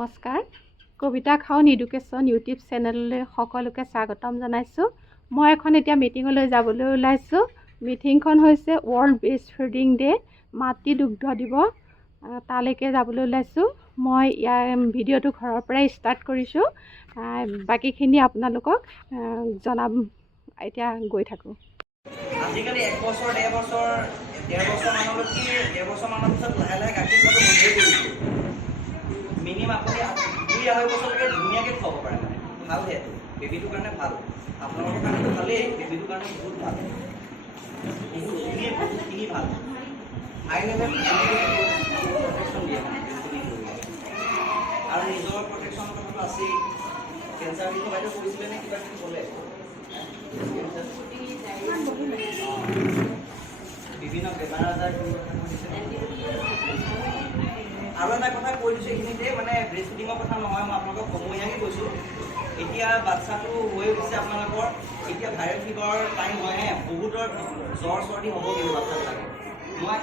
নমস্কাৰ, কবিতা খাউন education YouTube চেনেললৈ সকলোকে স্বাগতম জনাইছোঁ। মই এখন এতিয়া মিটিঙলৈ যাবলৈ ওলাইছোঁ। মিটিংখন হৈছে ৱৰ্ল্ড ব্ৰেষ্ট ফিডিং ডে, মাতৃ দুগ্ধ দিৱস। তালৈকে যাবলৈ ওলাইছোঁ। মই ইয়াৰ ভিডিঅ'টো ঘৰৰ পৰাই ষ্টাৰ্ট কৰিছোঁ। বাকীখিনি আপোনালোকক জনাম। এতিয়া গৈ থাকোঁ। আজিকালি 1 বছৰ 1.5 বছৰ 1.5 বছৰ মানলৈকে 1.5 বছৰ মানৰ পিছত লাহে লাহে গাখীৰ খোৱাটো বন্ধই কৰিছোঁ। মিনিমাম আপুনি 2-2.5 বছৰলৈকে ধুনীয়াকৈ খুৱাব পাৰে, মানে ভাল সেইটো বেবীটোৰ কাৰণে ভাল। আপোনালোকৰ কাৰণেতো ভালেই, বেবীটোৰ কাৰণে বহুত ভাল, বহুতখিনি ভাল। হাই লেভেল প্ৰটেকশ্যন দিয়ে মানে আৰু নিজৰ প্ৰটেকশ্যনৰ কথাটো আছেই। কেঞ্চাৰ বিষয়ে বাইদেউ কৰিছিলে নে কিবা কিবি ক'লে? বিভিন্ন বেমাৰ আজাৰ আৰু এটা কথা কৈ দিছোঁ এইখিনিতে, মানে ব্ৰেষ্ট ফিডিঙৰ কথা নহয়, মই আপোনালোকক সমূহীয়াকৈ কৈছোঁ। এতিয়া বাচ্চাটো হৈ গৈছে আপোনালোকৰ, এতিয়া ভাইৰেল ফিভাৰৰ টাইম হয়হে, বহুতৰ জ্বৰ চৰ্দি হ'ব কিন্তু বাচ্চাবিলাকৰ। মই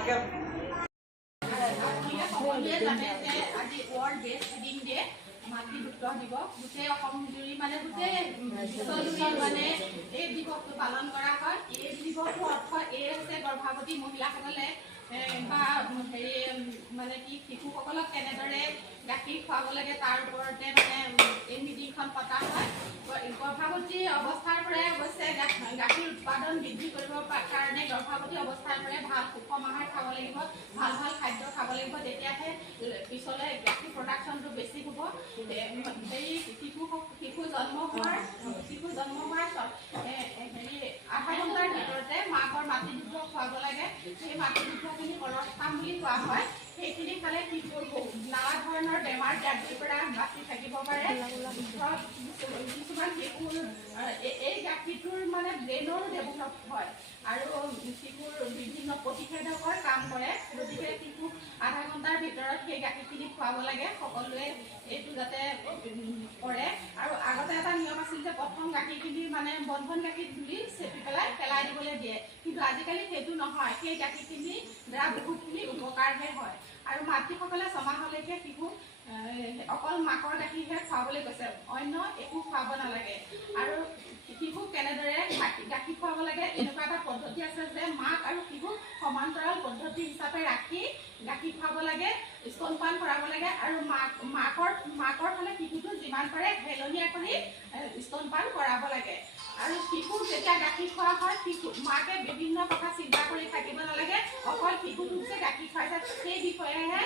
আজি ৱৰ্ল্ড ব্ৰেষ্ট ফিডিং ডে, মাতৃ দুগ্ধ দিৱস। গোটেই অসম জুৰি মানে গোটেই বিশ্বজুৰি মানে এই দিৱসটো পালন কৰা হয়। এই দিৱসটোৰ অৰ্থ এই হৈছে গৰ্ভৱতী মহিলাসকলে বা মানে কি শিশুসকলক কেনেদৰে গাখীৰ খুৱাব লাগে তাৰ ওপৰতে মানে এই মিটিংখন পতা হয়। গৰ্ভৱতী অৱস্থাৰ পৰাই অৱশ্যে গাখীৰ উৎপাদন বৃদ্ধি কৰিবৰ কাৰণে গৰ্ভৱতী অৱস্থাৰ পৰাই ভাল সুষম আহাৰ খাব লাগিব, ভাল ভাল খাদ্য খাব লাগিব, তেতিয়াহে পিছলৈ গাখীৰ প্ৰডাকশ্যনটো বেছি হ'ব। শিশু জন্ম হোৱাৰ আধা ঘণ্টাৰ ভিতৰতে মাকৰ মাতৃ দুগ্ধ খুৱাব লাগে। সেই মাতৃ দুগ্ধখিনি কলস্থান বুলি কোৱা হয়। সেইখিনি খালে শিশুৰ নানা ধৰণৰ বেমাৰ ব্যাধিৰ পৰা বাচি থাকিব পাৰে। কিছুমান শিশুৰ এই গাখীৰটোৰ মানে ব্ৰেইনৰো ডেভেলপ হয় আৰু শিশুৰ বিভিন্ন প্ৰতিষেধকৰ কাম কৰে। গতিকে শিশুক আধা ঘণ্টাৰ ভিতৰত সেই গাখীৰখিনি খুৱাব লাগে। সকলোৱে এইটো যাতে কৰে। আৰু আগতে এটা নিয়ম আছিল যে প্ৰথম গাখীৰখিনি মানে বন্ধন গাখীৰ ধুলি চেপি পেলাই দিবলৈ দিয়ে, কিন্তু আজিকালি সেইটো নহয়। সেই গাখীৰখিনি দ্বাৰা বহুতখিনি উপকাৰহে হয়। আৰু মাতৃসকলে 6 মাহলৈকে শিশুক অকল মাকৰ গাখীৰহে খুৱাবলৈ কৈছে, অন্য একো খুৱাব নালাগে। আৰু শিশুক কেনেদৰে গাখীৰ খুৱাব লাগে, এনেকুৱা এটা পদ্ধতি আছে যে মাক আৰু শিশুক সমান্তৰাল পদ্ধতি হিচাপে ৰাখি গাখীৰ খুৱাব লাগে, স্তনপান কৰাব লাগে। আৰু মাকৰ ফালে শিশুটো যিমান পাৰে হেলনীয়া কৰি স্তনপান কৰাব লাগে। আৰু শিশুক যেতিয়া গাখীৰ খোৱা হয়, মাকে বিভিন্ন কথা চিন্তা কৰি থাকিব নালাগে। অকল শিশুটোক যে গাখীৰ খুৱাইছে সেই বিষয়েহে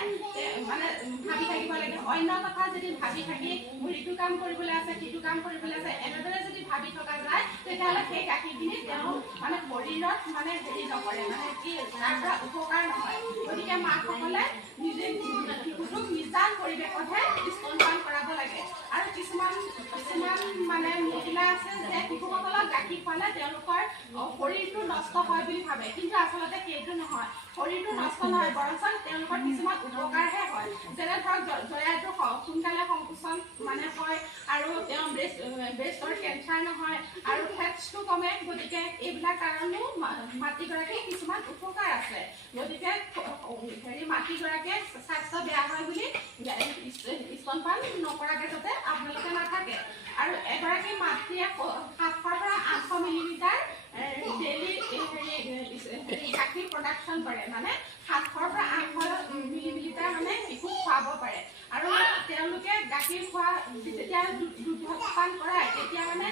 মানে ভাবি থাকিব লাগে। অন্য কথা যদি ভাবি থাকি মোৰ ইটো কাম কৰিবলৈ আছে, সিটো কাম কৰিবলৈ আছে, এনেদৰে যদি ভাবি থকা যায়, তেতিয়াহ'লে সেই গাখীৰখিনি তেওঁ মানে শৰীৰত মানে নকৰে, মানে কি তাৰ পৰা উপকাৰ নহয়। গতিকে মাকসকলে নিজে শিশুটোক নিজান পৰিৱেশতহে স্তনপান কৰাব লাগে। আৰু কিছুমান মানে মহিলা আছে যে শিশুসকলক গাখীৰ খুৱালে তেওঁলোকৰ শৰীৰটো নষ্ট হয় বুলি ভাবে, কিন্তু আচলতে সেইটো নহয়। শৰীৰটো নষ্ট নহয়, বৰঞ্চ তেওঁলোকৰ কিছুমান উপকাৰহে হয়। যেনে ধৰক জৰায়ুটো সোনকালে সংকোচন মানে হয়, আৰু তেওঁ ব্ৰেষ্টৰ কেঞ্চাৰ নহয়, আৰু ফেটছটো কমে। গতিকে এইবিলাক কাৰণেও মাতৃগৰাকীৰ কিছুমান উপকাৰ আছে। গতিকে মাতৃগৰাকীয়ে স্বাস্থ্য বেয়া হয় বুলি স্তনপান নকৰাকৈ যাতে আপোনালোকে নাথাকে। আৰু এগৰাকী মাতৃয়ে 700 পৰা 800 মিলিলিটাৰ ডেইলি গাখীৰ প্ৰডাকশ্যন কৰে, মানে 700 পৰা 800 মিলিলিটাৰ মানে শিশুক খুৱাব পাৰে। আৰু তেওঁলোকে গাখীৰ খোৱা যেতিয়া দুগ্ধপান কৰায়, তেতিয়া মানে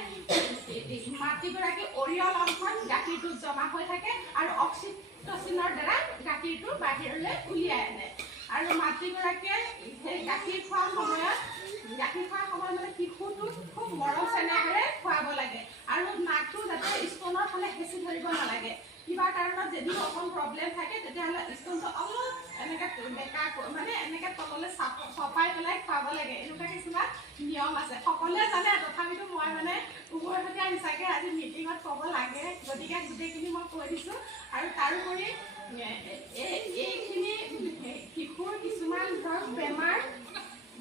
মাতৃগৰাকী অৰিয়ল অংশত গাখীৰটো জমা হৈ থাকে আৰু অক্সিটচিনৰ দ্বাৰা গাখীৰটো বাহিৰলৈ উলিয়াই আনে। আৰু মাতৃগৰাকীয়ে সেই গাখীৰ খোৱাৰ সময়ত মানে শিশুটোক খুব মৰম চেনেহেৰে খুৱাব লাগে। আৰু নাকটো যাতে স্তনৰ ফালে হেঁচি ধৰিব নালাগে। কিবা কাৰণত যদি অকণ প্ৰব্লেম থাকে, তেতিয়াহ'লে স্তনটো অলপ এনেকৈ বেকা মানে এনেকৈ তললৈ চপাই পেলাই খুৱাব লাগে। এনেকুৱা কিছুমান নিয়ম আছে, সকলোৱে জানে। তথাপিতো মই মানে উমৈহতীয়া হিচাপে আজি মিটিঙত ক'ব লাগে, গতিকে গোটেইখিনি মই কৈ দিছোঁ। আৰু তাৰোপৰি এইখিনি শিশুৰ কিছুমান ধৰক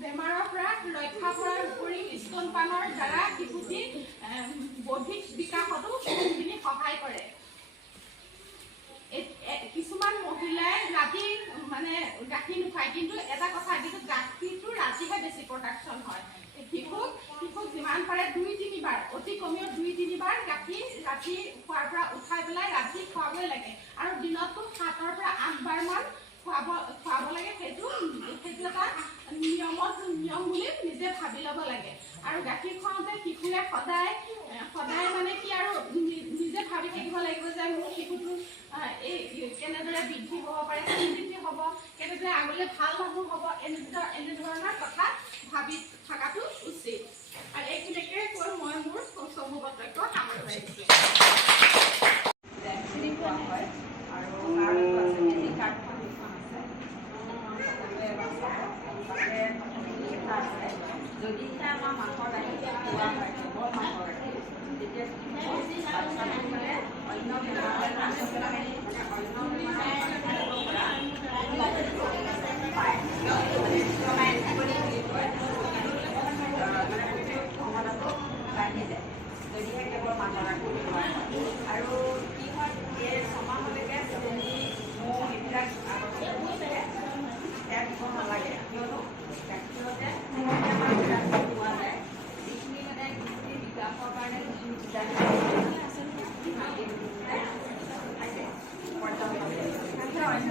বেমাৰৰ পৰা ৰক্ষা কৰাৰ উপৰি স্তনপানৰ দ্বাৰা শিশুটি বৌদ্ধিক বিকাশতো বহুখিনি সহায় কৰে। কিছুমান মহিলাই ৰাতি মানে গাখীৰ নোখায়, কিন্তু এটা কথা, কিন্তু গাখীৰটো ৰাতিহে বেছি প্ৰডাকশ্যন হয়। শিশুক যিমান পাৰে 2-3 বাৰ, অতি কমেও 2-3 বাৰ গাখীৰ ৰাতি খোৱাৰ পৰা উঠাই পেলাই ৰাতি খুৱাবই লাগে আৰু দিনতো 7ৰ পৰা 8 বাৰমান খুৱাব লাগে। সেইটো এটা নিয়ম বুলি নিজে ভাবি ল'ব লাগে। আৰু গাখীৰ খুৱাওঁতে শিশুৱে সদায় মানে কি আৰু নিজে ভাবি থাকিব লাগিব যে মোৰ শিশুটো এই কেনেদৰে বৃদ্ধি হ'ব পাৰে, বৃদ্ধি হ'ব, কেনেদৰে আগলৈ ভাল মানুহ হ'ব, এনেধৰণৰ কথা ভাবি থকাটো উচিত। আৰু এইখিনিকে কৈ মই মোৰ চমু বক্তব্য সামৰিছোঁ। যদিহে আমাৰ মাংসৰ গাখীৰ খোৱা হয়, কেৱল মাংসৰ গাখীৰ, তেতিয়া কি হ'ব, বাচ্ছাটো মানে অন্য বেমাৰৰ যদিহে কেৱল মাংসৰ গাখীৰ খোৱা হয়। আৰু কি হয়, এই 6 মাহলৈকে চেনি, মৌ এইবিলাক আগতে এড দিব নালাগে, কিয়নো গাখীৰতে পোৱা যায় যিখিনি মানে শিশুটিৰ বিকাশৰ কাৰণে যিখিনি ভিটামিন থাকে পৰ্যাপ্ত অন্য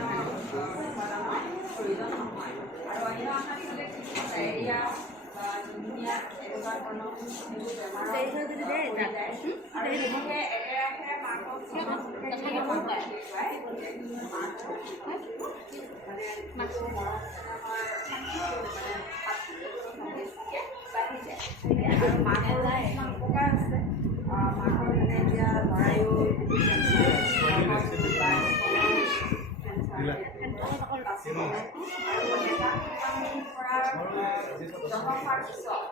উপাদানৰ প্ৰয়োজন নহয়। আৰু অন্য আহাৰ খালে ডায়েৰিয়া বা নিউম'নিয়া এনেকুৱা ধৰণৰ সেইবোৰ বেমাৰৰ যায়। আৰু শিশুৱে একেৰাহে মাকক আৰু মাকৰ কিছুমান উপকাৰ আছে। মাকৰ মানে এতিয়া লৰায়ো জন্ম হোৱাৰ পিছত